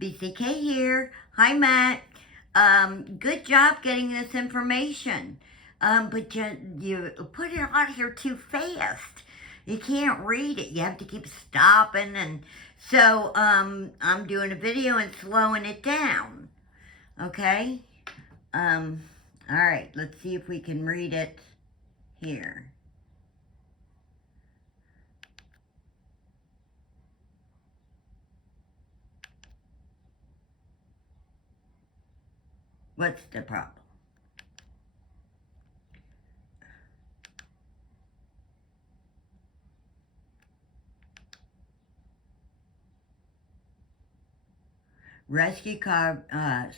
BCK here. Hi, Matt. Good job getting this information. But you put it on here too fast. You can't read it. You have to keep stopping. And so I'm doing a video and slowing it down. Okay? All right. Let's see if we can read it here. What's the problem? Rescue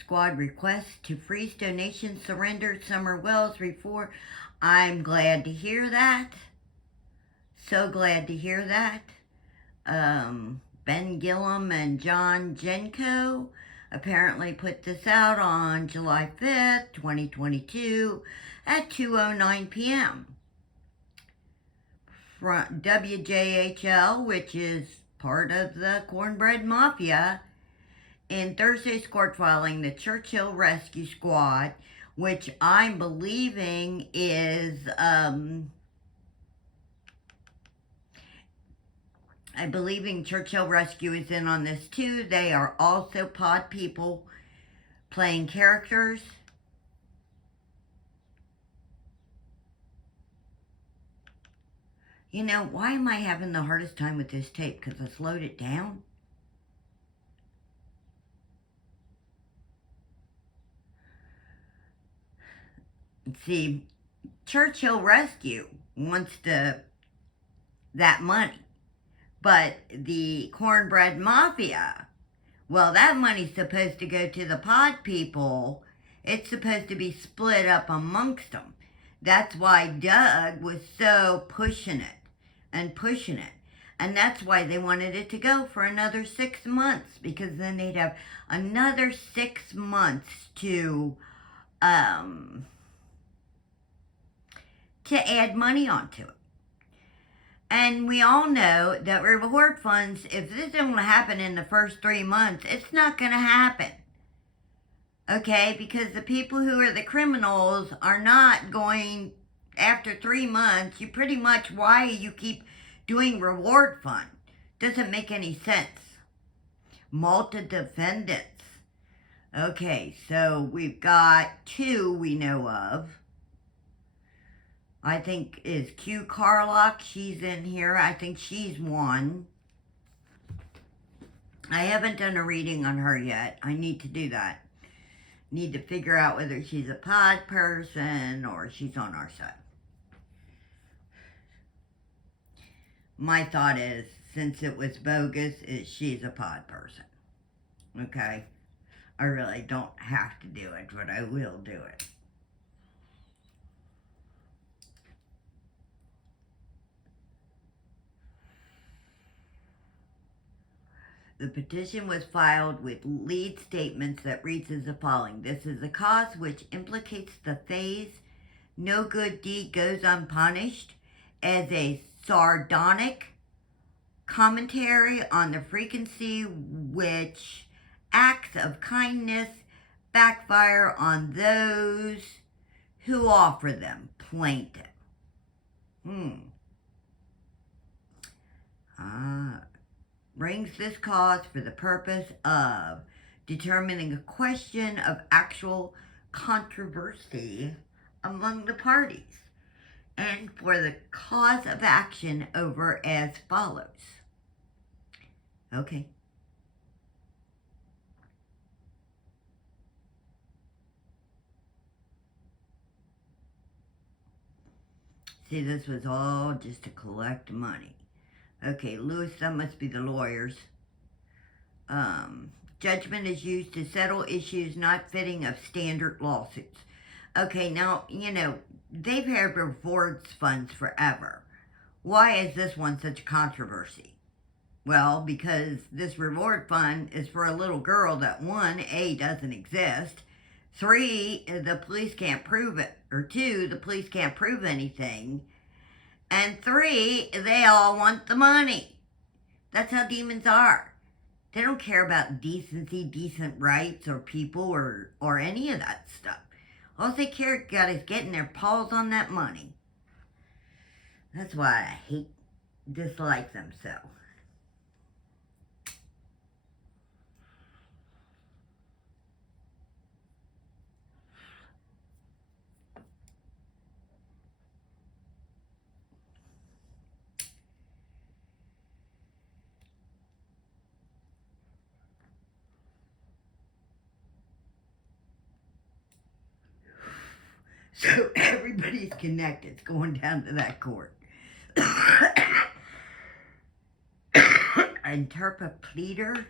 Squad requests to freeze donations surrendered Summer Wells report. I'm glad to hear that. So glad to hear that. Ben Gillum and John Jenko apparently put this out on July 5th, 2022 at 2:09 p.m. From WJHL, which is part of the Cornbread Mafia, in Thursday's court filing, the Churchill Rescue Squad, which I'm believing is, I'm believing Churchill Rescue is in on this too. They are also pod people playing characters. You know, why am I having the hardest time with this tape? Because I slowed it down? See, Churchill Rescue wants that money. But the Cornbread Mafia, well, that money's supposed to go to the pod people. It's supposed to be split up amongst them. That's why Doug was so pushing it and pushing it. And that's why they wanted it to go for another 6 months, because then they'd have another 6 months to add money onto it. And we all know that reward funds, if this don't happen in the first 3 months, it's not going to happen. Okay? Because the people who are the criminals are not going, after 3 months, you pretty much, why you keep doing reward fund? Doesn't make any sense. Multi-defendants. Okay, so we've got 2 we know of. I think is Q Carlock. She's in here. I think she's one. I haven't done a reading on her yet. I need to do that. Need to figure out whether she's a pod person or she's on our side. My thought is, since it was bogus, she's a pod person. Okay? I really don't have to do it, but I will do it. The petition was filed with lead statements that reads as the following. This is a cause which implicates the phrase, no good deed goes unpunished, as a sardonic commentary on the frequency which acts of kindness backfire on those who offer them. Plaintiff. Brings this cause for the purpose of determining a question of actual controversy among the parties, and for the cause of action over as follows. Okay. See, this was all just to collect money. Okay, Lewis, that must be the lawyers. Judgment is used to settle issues not fitting of standard lawsuits. Okay, now, you know, they've had rewards funds forever. Why is this one such a controversy? Well, because this reward fund is for a little girl that, 1, A, doesn't exist. 3, the police can't prove it. Or 2, the police can't prove anything. And 3, they all want the money. That's how demons are. They don't care about decency, decent rights, or people, or any of that stuff. All they care about is getting their paws on that money. That's why I dislike them so. So everybody's connected going down to that court. Interpleader?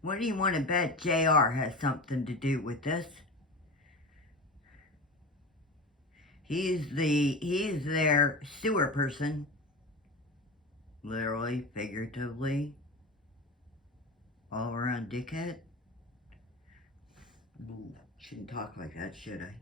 What do you want to bet JR has something to do with this? He's their sewer person. Literally, figuratively. All around dickhead. Ooh, shouldn't talk like that, should I?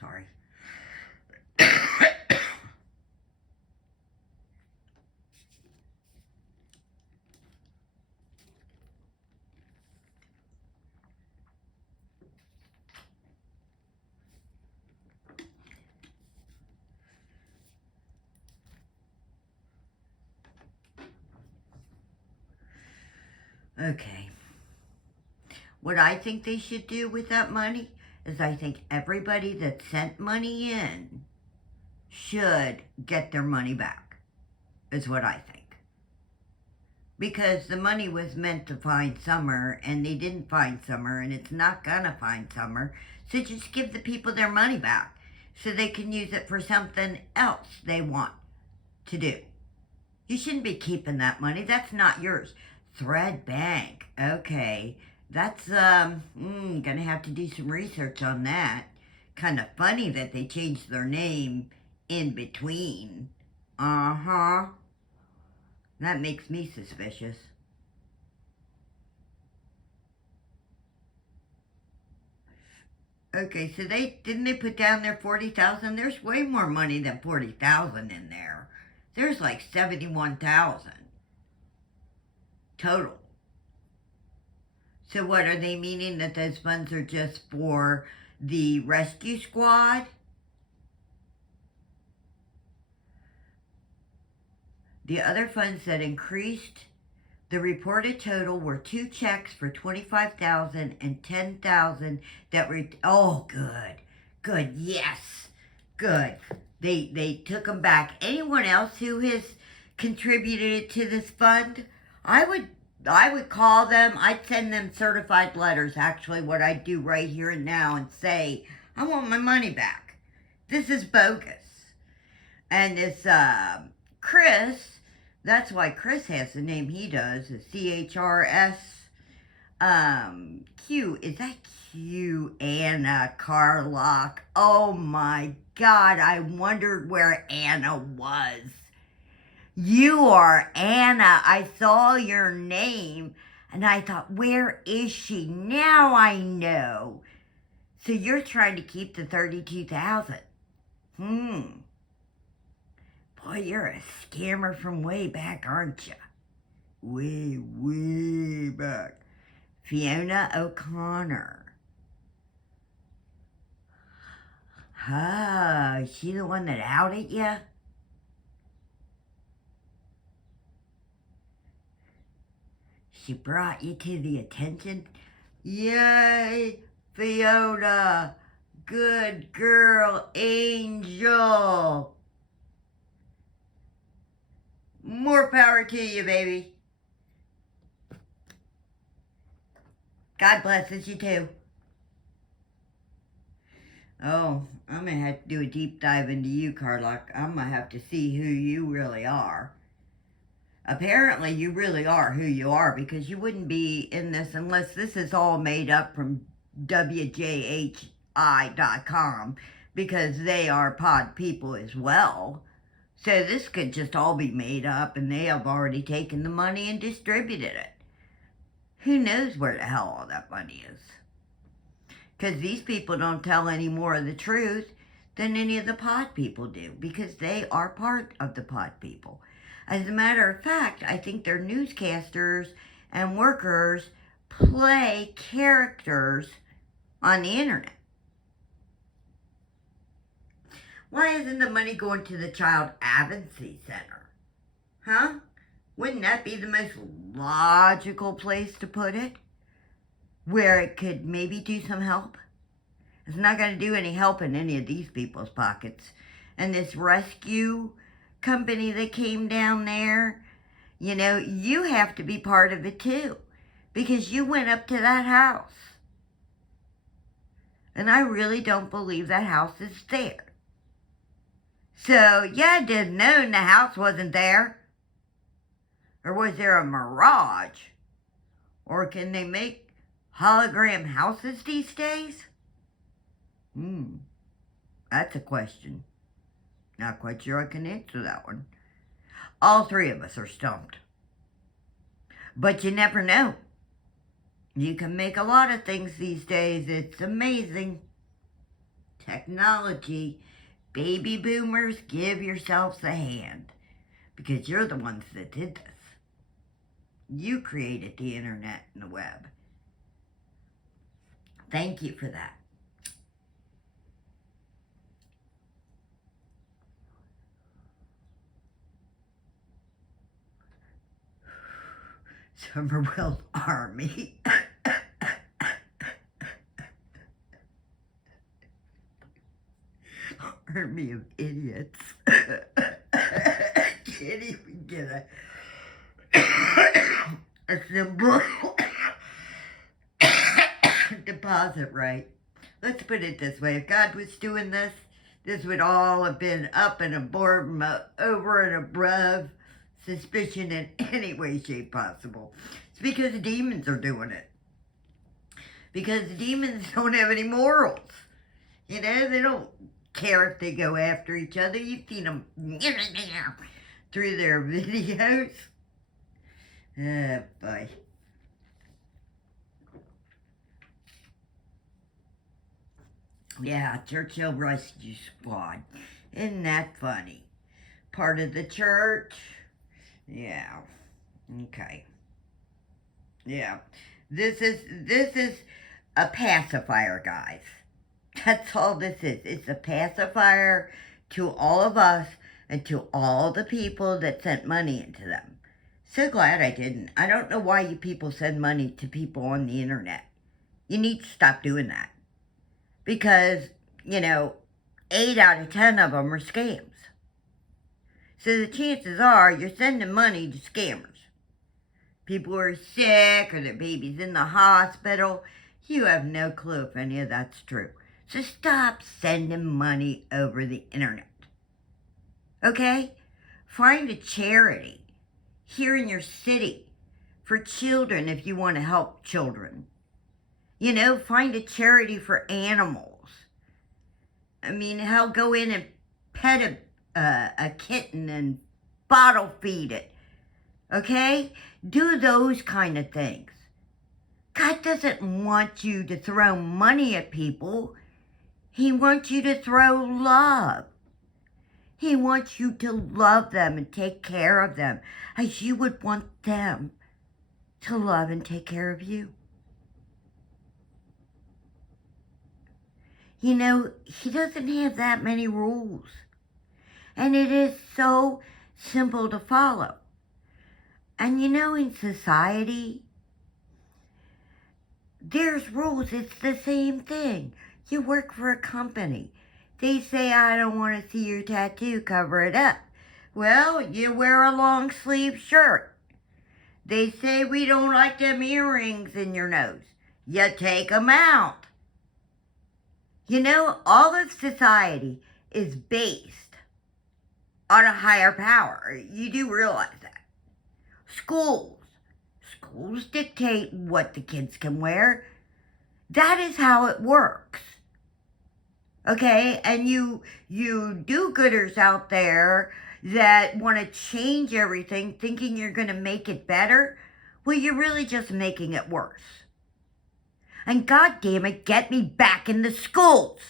Sorry. Okay. What I think they should do with that money is I think everybody that sent money in should get their money back, is what I think. Because the money was meant to find Summer, and they didn't find Summer, and it's not gonna find Summer. So just give the people their money back so they can use it for something else they want to do. You shouldn't be keeping that money. That's not yours. Thread Bank. Okay. That's, gonna have to do some research on that. Kind of funny that they changed their name in between. Uh-huh. That makes me suspicious. Okay, so didn't they put down their 40,000? There's way more money than 40,000 in there. There's like 71,000 total. So what, are they meaning that those funds are just for the rescue squad? The other funds that increased the reported total were 2 checks for $25,000 and $10,000 that were, oh, good, yes, good. They took them back. Anyone else who has contributed to this fund, I would call them. I'd send them certified letters, actually, what I'd do right here and now, and say, I want my money back. This is bogus. And this Chris, that's why Chris has the name he does, is CHRS Q. Is that Q? Anna Carlock. Oh my God, I wondered where Anna was. You are Anna. I saw your name and I thought, where is she? Now I know. So you're trying to keep the 32,000. Boy, you're a scammer from way back, aren't you? Way back. Fiona O'Connor. Oh, is she the one that outed you? She brought you to the attention? Yay, Fiona. Good girl, angel. More power to you, baby. God blesses you too. Oh, I'm going to have to do a deep dive into you, Carlock. I'm going to have to see who you really are. Apparently, you really are who you are, because you wouldn't be in this unless this is all made up from WJH GilbertI.com, because they are pod people as well. So this could just all be made up, and they have already taken the money and distributed it. Who knows where the hell all that money is? Because these people don't tell any more of the truth than any of the pod people do, because they are part of the pod people. As a matter of fact, I think their newscasters and workers play characters on the internet. Why isn't the money going to the Child Advocacy Center? Huh? Wouldn't that be the most logical place to put it? Where it could maybe do some help? It's not going to do any help in any of these people's pockets. And this rescue company that came down there, you know, you have to be part of it too, because you went up to that house. And I really don't believe that house is there. So, you had to have known the house wasn't there. Or was there a mirage? Or can they make hologram houses these days? That's a question. Not quite sure I can answer that one. All three of us are stumped. But you never know. You can make a lot of things these days. It's amazing. Technology. Baby boomers, give yourselves a hand. Because you're the ones that did this. You created the internet and the web. Thank you for that. Somerville Army. Army of idiots. Can't even get a simple deposit right. Let's put it this way. If God was doing this, this would all have been up and aboard, over and above suspicion in any way, shape possible. It's because the demons are doing it. Because the demons don't have any morals. You know, they don't care if they go after each other. You've seen them through their videos. Oh, boy. Yeah, Churchill Rescue Squad. Isn't that funny? Part of the church. Yeah. Okay. Yeah. This is a pacifier, guys. That's all this is. It's a pacifier to all of us and to all the people that sent money into them. So glad I didn't. I don't know why you people send money to people on the internet. You need to stop doing that. Because, you know, 8 out of 10 of them are scams. So the chances are you're sending money to scammers. People who are sick or their baby's in the hospital. You have no clue if any of that's true. So stop sending money over the internet. Okay? Find a charity here in your city for children if you want to help children. You know, find a charity for animals. I mean, hell, go in and pet a kitten and bottle feed it. Okay? Do those kind of things. God doesn't want you to throw money at people. He wants you to throw love. He wants you to love them and take care of them as you would want them to love and take care of you. You know, he doesn't have that many rules. And it is so simple to follow. And you know, in society, there's rules. It's the same thing. You work for a company. They say, I don't want to see your tattoo, cover it up. Well, you wear a long sleeve shirt. They say we don't like them earrings in your nose. You take them out. You know, all of society is based on a higher power. You do realize that. Schools dictate what the kids can wear. That is how it works. Okay, and you do-gooders out there that want to change everything thinking you're going to make it better, well, you're really just making it worse. And God damn it, get me back in the schools.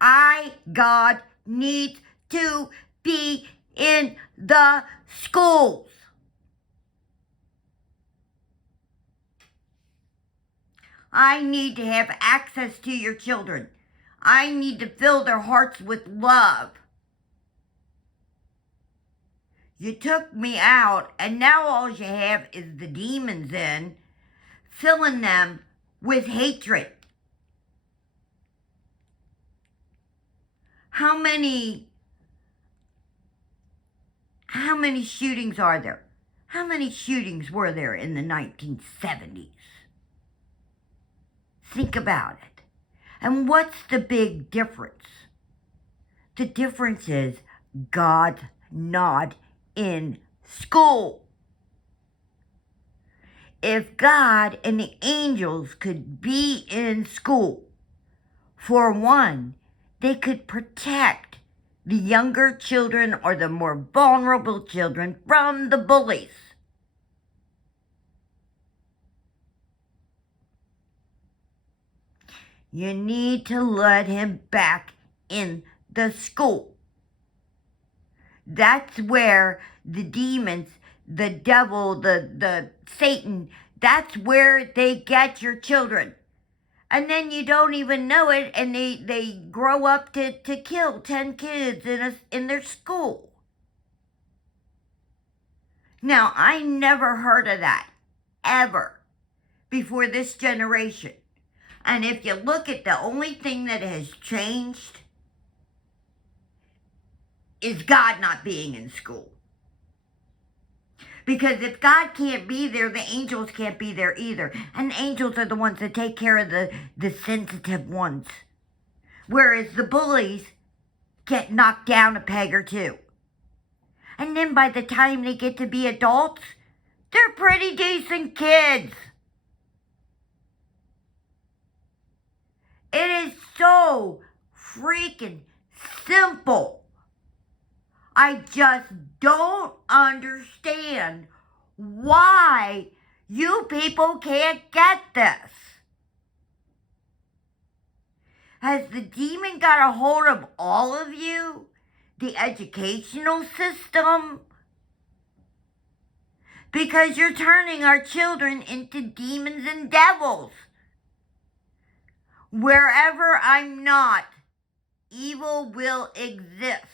God, needs to be in the schools. I need to have access to your children. I need to fill their hearts with love. You took me out, and now all you have is the demons in, filling them with hatred. How many shootings are there? How many shootings were there in the 1970s? Think about it. And what's the big difference? The difference is God's not in school. If God and the angels could be in school, for one, they could protect the younger children or the more vulnerable children from the bullies. You need to let him back in the school. That's where the demons, the devil, the Satan, that's where they get your children. And then you don't even know it, and they grow up to kill 10 kids in their school. Now, I never heard of that, ever, before this generation. And if you look at the only thing that has changed is God not being in school. Because if God can't be there, the angels can't be there either. And the angels are the ones that take care of the sensitive ones. Whereas the bullies get knocked down a peg or two. And then by the time they get to be adults, they're pretty decent kids. It is so freaking simple. I just don't understand why you people can't get this. Has the demon got a hold of all of you? The educational system? Because you're turning our children into demons and devils. Wherever I'm not, evil will exist.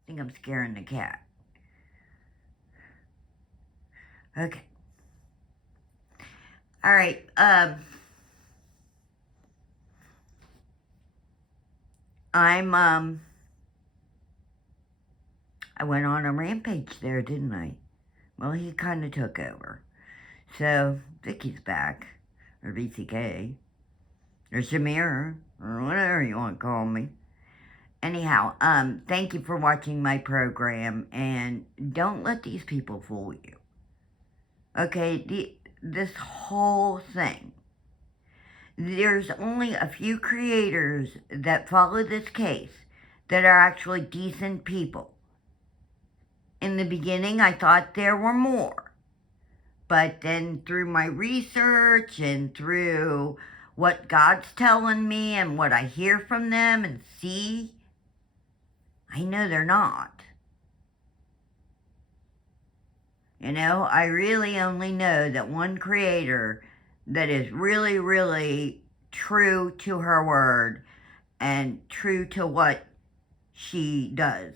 I think I'm scaring the cat. Okay. All right. I went on a rampage there, didn't I? Well, he kind of took over. So, Vicky's back. Or VCK. Or Shamir. Or whatever you want to call me. Anyhow, thank you for watching my program. And don't let these people fool you. Okay, this whole thing. There's only a few creators that follow this case that are actually decent people. In the beginning, I thought there were more. But then through my research and through what God's telling me and what I hear from them and see, I know they're not. You know, I really only know that one creator that is really, really true to her word and true to what she does.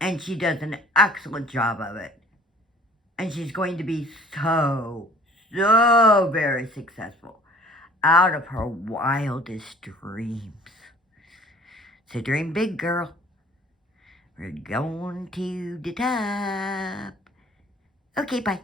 And she does an excellent job of it. And she's going to be so very successful out of her wildest dreams. So dream big, girl. We're going to the top. Okay, bye.